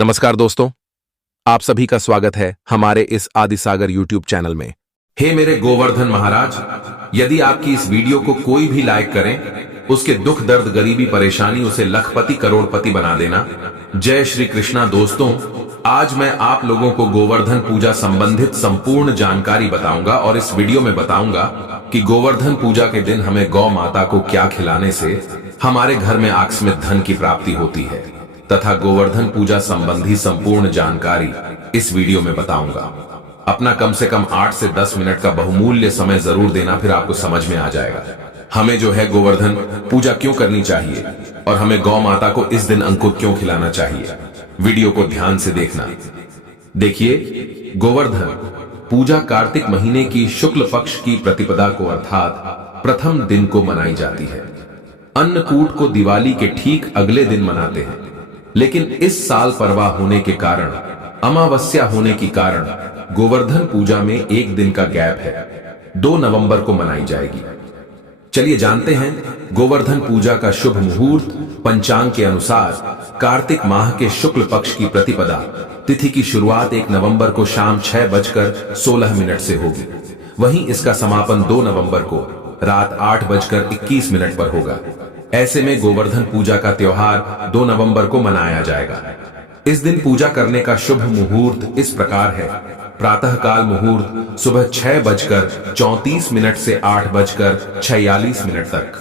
नमस्कार दोस्तों, आप सभी का स्वागत है हमारे इस आदिसागर यूट्यूब चैनल में। हे मेरे गोवर्धन महाराज, यदि आपकी इस वीडियो को कोई भी लाइक करें, उसके दुख दर्द गरीबी परेशानी उसे लखपति करोड़पति बना देना। जय श्री कृष्णा। दोस्तों, आज मैं आप लोगों को गोवर्धन पूजा संबंधित संपूर्ण जानकारी बताऊंगा और इस वीडियो में बताऊंगा कि गोवर्धन पूजा के दिन हमें गौ माता को क्या खिलाने से हमारे घर में आकस्मिक धन की प्राप्ति होती है, तथा गोवर्धन पूजा संबंधी संपूर्ण जानकारी इस वीडियो में बताऊंगा। अपना कम से कम 8 से 10 मिनट का बहुमूल्य समय जरूर देना, फिर आपको समझ में आ जाएगा हमें जो है गोवर्धन पूजा क्यों करनी चाहिए और हमें गौ माता को इस दिन अंकुर क्यों खिलाना चाहिए। वीडियो को ध्यान से देखना। देखिए, गोवर्धन पूजा कार्तिक महीने की शुक्ल पक्ष की प्रतिपदा को अर्थात प्रथम दिन को मनाई जाती है। अन्नकूट को दिवाली के ठीक अगले दिन मनाते हैं, लेकिन इस साल परवा होने के कारण, अमावस्या होने के कारण गोवर्धन पूजा में एक दिन का गैप है। 2 नवंबर को मनाई जाएगी। चलिए जानते हैं गोवर्धन पूजा का शुभ मुहूर्त। पंचांग के अनुसार कार्तिक माह के शुक्ल पक्ष की प्रतिपदा तिथि की शुरुआत 1 नवंबर को शाम 6:16 से होगी। वहीं इसका समापन 2 नवंबर को रात 8:21 पर होगा। ऐसे में गोवर्धन पूजा का त्योहार 2 नवंबर को मनाया जाएगा। इस दिन पूजा करने का शुभ मुहूर्त इस प्रकार है। प्रातः काल मुहूर्त सुबह 6:34 से 8:46 तक।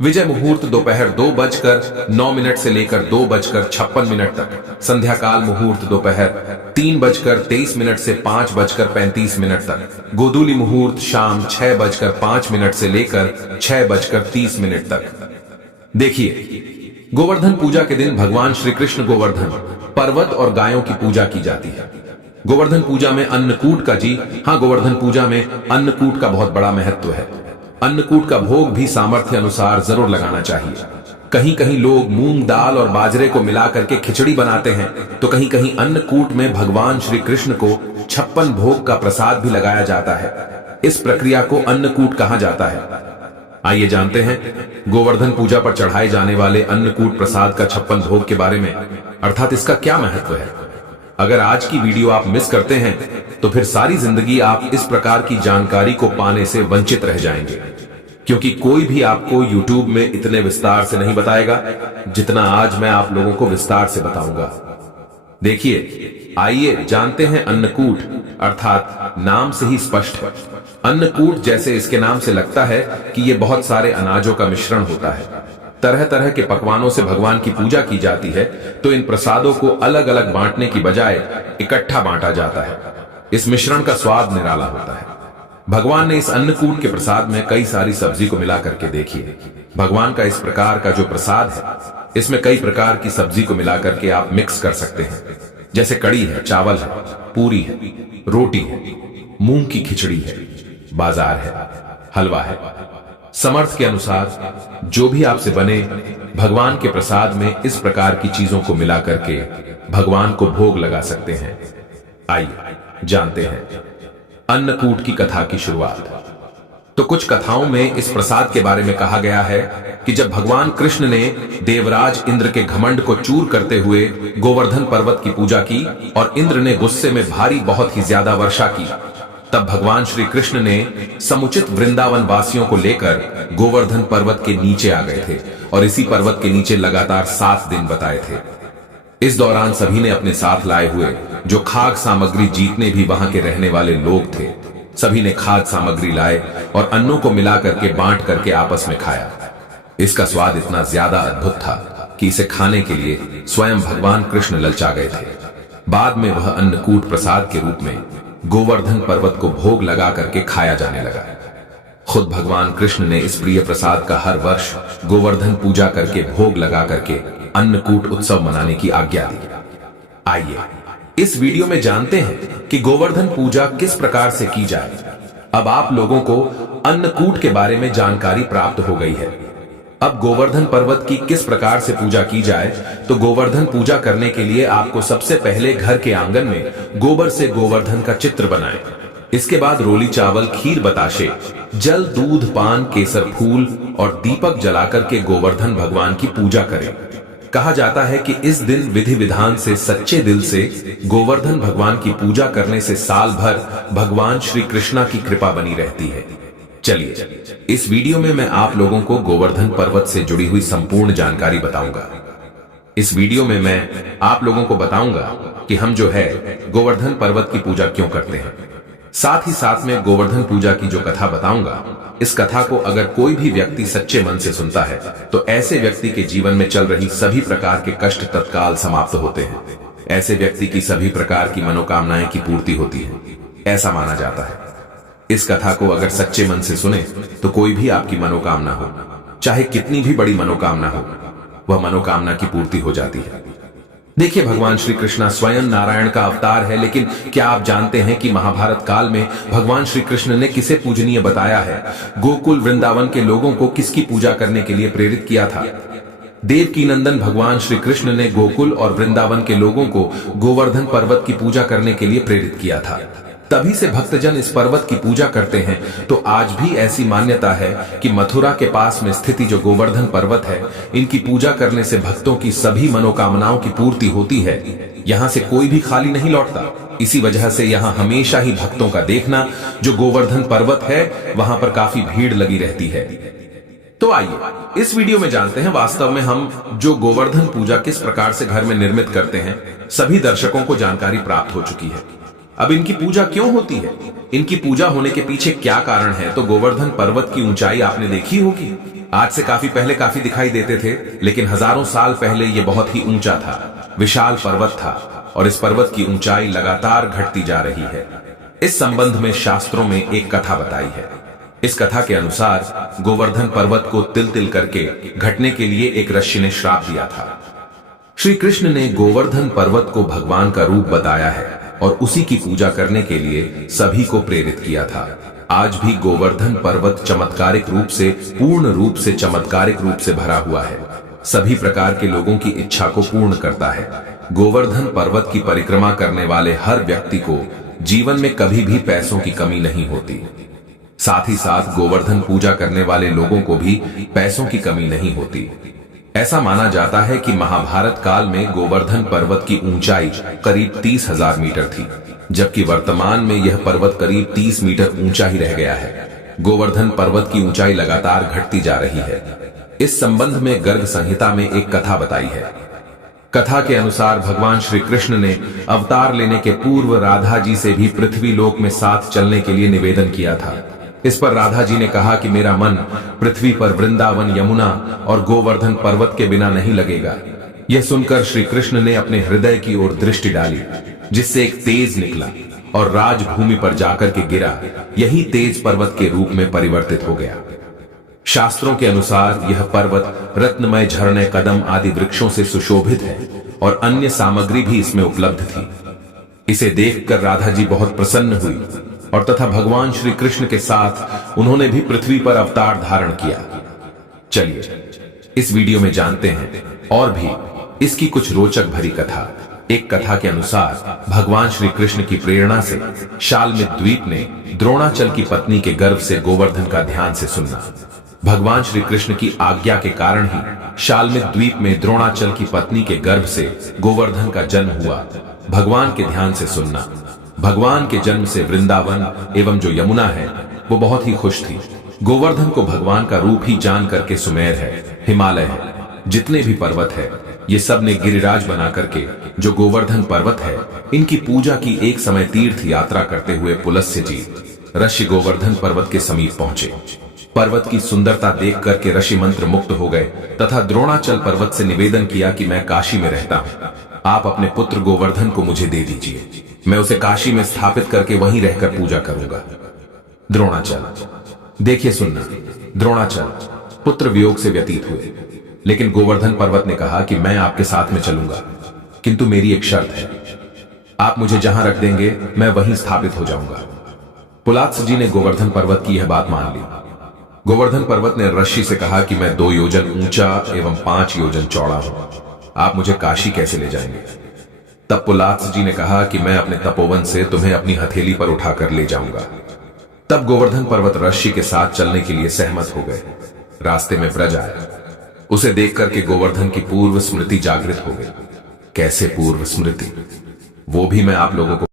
विजय मुहूर्त दोपहर 2:09 से लेकर 2:56 तक। संध्या काल मुहूर्त दोपहर 3:23 से 5:35 तक। गोधूली मुहूर्त शाम 6:05 से लेकर 6:30 तक। देखिए, गोवर्धन पूजा के दिन भगवान श्री कृष्ण गोवर्धन पर्वत और गायों की पूजा की जाती है। गोवर्धन पूजा में अन्नकूट का गोवर्धन पूजा में अन्नकूट का बहुत बड़ा महत्व है। अन्नकूट का भोग भी सामर्थ्य अनुसार जरूर लगाना चाहिए। कहीं कहीं लोग मूंग दाल और बाजरे को मिला करके खिचड़ी बनाते हैं, तो कहीं कहीं अन्नकूट में भगवान श्री कृष्ण को 56 भोग का प्रसाद भी लगाया जाता है। इस प्रक्रिया को अन्नकूट कहा जाता है। आइए जानते हैं गोवर्धन पूजा पर चढ़ाए जाने वाले अन्नकूट प्रसाद का 56 भोग के बारे में, अर्थात इसका क्या महत्व है। अगर आज की वीडियो आप मिस करते हैं तो फिर सारी जिंदगी आप इस प्रकार की जानकारी को पाने से वंचित रह जाएंगे, क्योंकि कोई भी आपको YouTube में इतने विस्तार से नहीं बताएगा जितना आज मैं आप लोगों को विस्तार से बताऊंगा। देखिए, आइए जानते हैं अन्नकूट, अर्थात नाम से ही स्पष्ट है। अन्नकूट जैसे इसके नाम से लगता है कि यह बहुत सारे अनाजों का मिश्रण होता है। तरह तरह के पकवानों से भगवान की पूजा की जाती है, तो इन प्रसादों को अलग अलग बांटने की बजाय इकट्ठा बांटा जाता है। इस मिश्रण का स्वाद निराला होता है। भगवान ने इस अन्नकूट के प्रसाद में कई सारी सब्जी को मिला करके देखिए। भगवान का इस प्रकार का जो प्रसाद है, इसमें कई प्रकार की सब्जी को मिला करके आप मिक्स कर सकते हैं। जैसे कड़ी है, चावल है, पूरी है, रोटी है, मूंग की खिचड़ी है, बाजार है, हलवा है। समर्थ के अनुसार जो भी आपसे बने, भगवान के प्रसाद में इस प्रकार की चीजों को मिला करके भगवान को भोग लगा सकते हैं। आइए जानते हैं अन्नकूट की कथा की शुरुआत। तो कुछ कथाओं में इस प्रसाद के बारे में कहा गया है कि जब भगवान कृष्ण ने देवराज इंद्र के घमंड को चूर करते हुए गोवर्धन पर्वत की पूजा की और इंद्र ने गुस्से में भारी बहुत ही ज्यादा वर्षा की, तब भगवान श्री कृष्ण ने समुचित वृंदावन वासियों को लेकर गोवर्धन पर्वत के नीचे आ गए थे और इसी पर्वत के नीचे लगातार 7 दिन बताए थे। इस दौरान सभी ने अपने साथ लाए हुए जो खाद्य सामग्री, जितने भी वहां के रहने वाले लोग थे, सभी ने खाद्य सामग्री लाए और अन्नों को मिला करके बांट करके आपस में खाया। इसका स्वाद इतना ज्यादा अद्भुत था कि इसे खाने के लिए स्वयं भगवान कृष्ण ललचा गए थे। बाद में वह अन्नकूट प्रसाद के रूप में गोवर्धन पर्वत को भोग लगा करके खाया जाने लगा। खुद भगवान कृष्ण ने इस प्रिय प्रसाद का हर वर्ष गोवर्धन पूजा करके भोग लगा करके अन्नकूट उत्सव मनाने की आज्ञा दी। आइए इस वीडियो में जानते हैं कि गोवर्धन पूजा किस प्रकार से की जाए। अब आप लोगों को अन्नकूट के बारे में जानकारी प्राप्त हो गई है। अब गोवर्धन पर्वत की किस प्रकार से पूजा की जाए, तो गोवर्धन पूजा करने के लिए आपको सबसे पहले घर के आंगन में गोबर से गोवर्धन का चित्र बनाएं। इसके बाद रोली चावल, खीर, बताशे, जल, दूध, पान, केसर, फूल और दीपक जलाकर के गोवर्धन भगवान की पूजा करें। कहा जाता है कि इस दिन विधि विधान से सच्चे दिल से गोवर्धन भगवान की पूजा करने से साल भर भगवान श्री कृष्णा की कृपा बनी रहती है। चलिए इस वीडियो में मैं आप लोगों को गोवर्धन पर्वत से जुड़ी हुई संपूर्ण जानकारी बताऊंगा। इस वीडियो में मैं आप लोगों को बताऊंगा कि हम जो है गोवर्धन पर्वत की पूजा क्यों करते हैं। साथ ही साथ में गोवर्धन पूजा की जो कथा बताऊंगा, इस कथा को अगर कोई भी व्यक्ति सच्चे मन से सुनता है तो ऐसे व्यक्ति के जीवन में चल रही सभी प्रकार के कष्ट तत्काल समाप्त होते हैं। ऐसे व्यक्ति की सभी प्रकार की मनोकामनाएं की पूर्ति होती है, ऐसा माना जाता है। इस कथा को अगर सच्चे मन से सुने तो कोई भी आपकी मनोकामना हो, चाहे कितनी भी बड़ी मनोकामना हो, वह मनोकामना की पूर्ति हो जाती है। देखिए, भगवान श्री कृष्ण स्वयं नारायण का अवतार है, लेकिन क्या आप जानते हैं कि महाभारत काल में भगवान श्री कृष्ण ने किसे पूजनीय बताया है? गोकुल वृंदावन के लोगों को किसकी पूजा करने के लिए प्रेरित किया था? देवकी नंदन भगवान श्री कृष्ण ने गोकुल और वृंदावन के लोगों को गोवर्धन पर्वत की पूजा करने के लिए प्रेरित किया था। तभी से भक्तजन इस पर्वत की पूजा करते हैं। तो आज भी ऐसी मान्यता है कि मथुरा के पास में स्थित जो गोवर्धन पर्वत है, इनकी पूजा करने से भक्तों की सभी मनोकामनाओं की पूर्ति होती है। यहाँ से कोई भी खाली नहीं लौटता। इसी वजह से यहाँ हमेशा ही भक्तों का देखना, जो गोवर्धन पर्वत है वहां पर काफी भीड़ लगी रहती है। तो आइए इस वीडियो में जानते हैं वास्तव में हम जो गोवर्धन पूजा किस प्रकार से घर में निर्मित करते हैं। सभी दर्शकों को जानकारी प्राप्त हो चुकी है। अब इनकी पूजा क्यों होती है, इनकी पूजा होने के पीछे क्या कारण है? तो गोवर्धन पर्वत की ऊंचाई आपने देखी होगी। आज से काफी पहले काफी दिखाई देते थे, लेकिन हजारों साल पहले यह बहुत ही ऊंचा था, विशाल पर्वत था और इस पर्वत की ऊंचाई लगातार घटती जा रही है। इस संबंध में शास्त्रों में एक कथा बताई है। इस कथा के अनुसार गोवर्धन पर्वत को तिल तिल करके घटने के लिए एक ऋषि ने श्राप दिया था। श्री कृष्ण ने गोवर्धन पर्वत को भगवान का रूप बताया है और उसी की पूजा करने के लिए सभी को प्रेरित किया था। आज भी गोवर्धन पर्वत चमत्कारिक रूप से, पूर्ण रूप से चमत्कारिक रूप से भरा हुआ है। सभी प्रकार के लोगों की इच्छा को पूर्ण करता है। गोवर्धन पर्वत की परिक्रमा करने वाले हर व्यक्ति को जीवन में कभी भी पैसों की कमी नहीं होती। साथ ही साथ गोवर्धन पूजा करने वाले लोगों को भी पैसों की कमी नहीं होती। ऐसा माना जाता है कि महाभारत काल में गोवर्धन पर्वत की ऊंचाई करीब 30,000 मीटर थी, जबकि वर्तमान में यह पर्वत करीब 30 मीटर ऊंचा ही रह गया है। गोवर्धन पर्वत की ऊंचाई लगातार घटती जा रही है। इस संबंध में गर्ग संहिता में एक कथा बताई है। कथा के अनुसार भगवान श्री कृष्ण ने अवतार लेने के पूर्व राधा जी से भी पृथ्वी लोक में साथ चलने के लिए निवेदन किया था। इस पर राधा जी ने कहा कि मेरा मन पृथ्वी पर वृंदावन, यमुना और गोवर्धन पर्वत के बिना नहीं लगेगा। यह सुनकर श्री कृष्ण ने अपने हृदय की ओर दृष्टि डाली, जिससे एक तेज निकला और राजभूमि पर जाकर के गिरा। यही तेज पर्वत के रूप में परिवर्तित हो गया। शास्त्रों के अनुसार यह पर्वत रत्नमय झरने, कदम आदि वृक्षों से सुशोभित है और अन्य सामग्री भी इसमें उपलब्ध थी। इसे देखकर राधा जी बहुत प्रसन्न हुई और तथा भगवान श्री कृष्ण के साथ उन्होंने भी पृथ्वी पर अवतार धारण किया। चलिए इस वीडियो में जानते हैं और भी इसकी कुछ रोचक भरी कथा। एक कथा के अनुसार भगवान श्री कृष्ण की प्रेरणा से शालमित द्वीप ने द्रोणाचल की पत्नी के गर्भ से गोवर्धन का ध्यान से सुनना। भगवान श्री कृष्ण की आज्ञा के कारण ही शालमित द्वीप में द्रोणाचल की पत्नी के गर्भ से गोवर्धन का जन्म हुआ। भगवान के ध्यान से सुनना। भगवान के जन्म से वृंदावन एवं जो यमुना है वो बहुत ही खुश थी। गोवर्धन को भगवान का रूप ही जान करके सुमेर है, हिमालय है, जितने भी पर्वत है, ये सब ने गिरिराज बना करके जो गोवर्धन पर्वत है, इनकी पूजा की। एक समय तीर्थ यात्रा करते हुए पुलस्त्य जी ऋषि गोवर्धन पर्वत के समीप पहुंचे। पर्वत की सुंदरता देख करके ऋषि मंत्र मुक्त हो गए तथा द्रोणाचल पर्वत से निवेदन किया कि मैं काशी में रहता हूं, आप अपने पुत्र गोवर्धन को मुझे दे दीजिए, मैं उसे काशी में स्थापित करके वहीं रहकर पूजा करूंगा। द्रोणाचल, देखिए सुनना, द्रोणाचल पुत्र वियोग से व्यतीत हुए, लेकिन गोवर्धन पर्वत ने कहा कि मैं आपके साथ में चलूंगा, किंतु मेरी एक शर्त है, आप मुझे जहां रख देंगे मैं वहीं स्थापित हो जाऊंगा। पुलात्स जी ने गोवर्धन पर्वत की यह बात मान ली। गोवर्धन पर्वत ने ऋषि से कहा कि मैं 2 योजन ऊंचा एवं 5 योजन चौड़ा हूं, आप मुझे काशी कैसे ले जाएंगे? तब पुलात्स जी ने कहा कि मैं अपने तपोवन से तुम्हें अपनी हथेली पर उठाकर ले जाऊंगा। तब गोवर्धन पर्वत ऋषि के साथ चलने के लिए सहमत हो गए। रास्ते में ब्रज आया। उसे देख करके गोवर्धन की पूर्व स्मृति जागृत हो गई। कैसे पूर्व स्मृति, वो भी मैं आप लोगों को